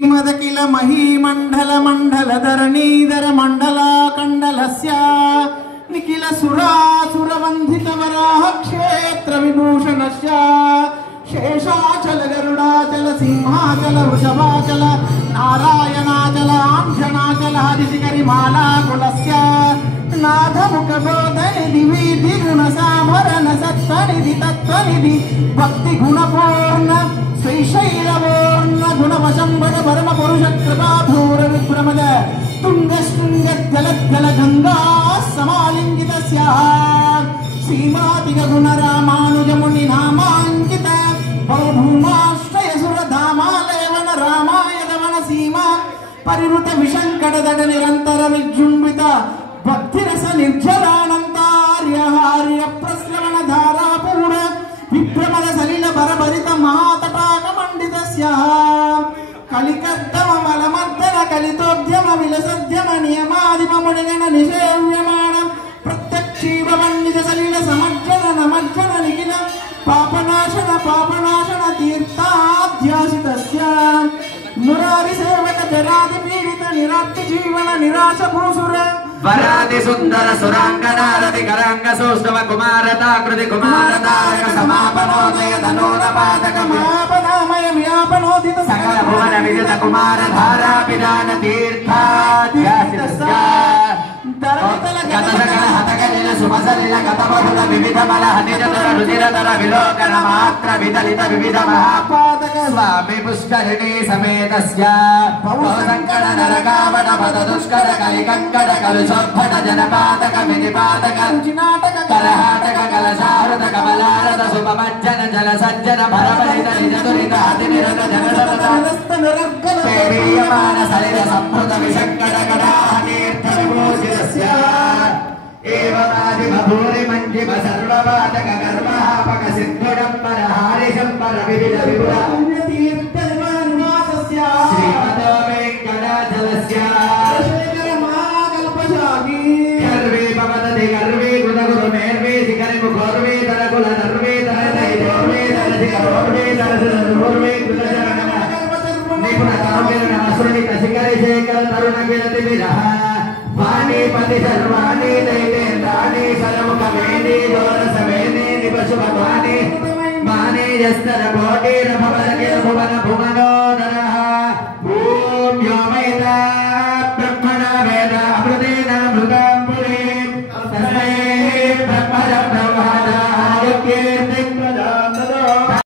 मदकिल महीमंडल मंडल धरणीधर मंडला कंडलस्य निखिल सुरासुर वंदित वराह क्षेत्र विभूषणस्य शेषाचल गरुडाचल सिंहाचल वृषभाचल नारायणाचल आंजनाचल हरिशिखरिमाला कुलस्य नाथ मुख बोधनिधि विधि गुण साभरण सत्त्वनिधि तत्त्वनिधि भक्ति गुणपूर्ण श्रीशैलपूर्ण गुणवशंबर परम पुरुष कृपा भूर विप्रमद तुंग शृंग जल गंगा समालिंगितस्य सीमातिक गुण रामानुज मुनि नामांकित भवभूमाश्रय सुर धामालयवन रामाय दमन सीमा परिवृत विशंकट दड निरंतर विजृंभित भक्ति रस निर्जरानंतार्य हार्य प्रस्रवण धारा पूर्ण विभ्रमण सलिल बरबरित महातटाक मंडितस्य कलिकद्दम मलमर्दन कलितोद्यम विलसद्यम नियमादिप मुनिगण निषेव्यमाण प्रत्यक्षीव वन्निज सलिल समज्जन नमज्जन निखिल पापनाशन तीर्थाध्यासितस्य मुरारि सेवक जरादि पीडित निरात्य जीवन निराश भूसुर वरादि सुंदर सुरांगनारति करांग सौष्ठव कुमारताकृति कुमारतारक समापनोदय तनोरपादक महापनामय व्यापनोदित सकल भुवन विदित कुमार धारा पिदान तीर्थाध्यासितस्य गतसकल हतकलिल सुमसलिल गतबहुल विविध मल हनिजतर रुचिरतर विलोकन मात्र विदलित विविध महापादक स्वामी पुष्करिणी समेतस्य भवसंकट नरकावट पद दुष्कर कलिकंकट कलुषोद्भट जनपादक विनिपादक रुचिनाटक कलहाटक कलशाहृत कमलारत सुपमज्जन जल सज्जन भरपरित निज दुरित अति निरत जनसतत देवीयमान सलिल संभृत विशंकट कटाह तीर्थ विभूषितस्य एवमादि भूरि मंजिम सर्वपादक कर्मापक सिद्धुडंबर हारिशंबर विविध विपुल तीर्थ निवासस्य श्रीमतो वेंकटाचलस्य शेखर महाकल्पशाखी गर्वे भवदति गर्वे गुणगुरु मेर्वे शिखरि मुखोर्वे दरकुल दर्वे दरदै दोर्वे दरशिखरोर्वे दरसुरर्वे कृतचरणम निपुण तरुगिर नमस्रुणित शिखरि शेखर तरुण कीर्ति विरह वाणीपति सर्वाणि दैतेन्द्राणि सर्वमुखमेनि दोरसमेनि निपशुभवानि माने यस्तर कोटिर्भवदखिल भुवन भुवनोदरः ॐ व्योमैता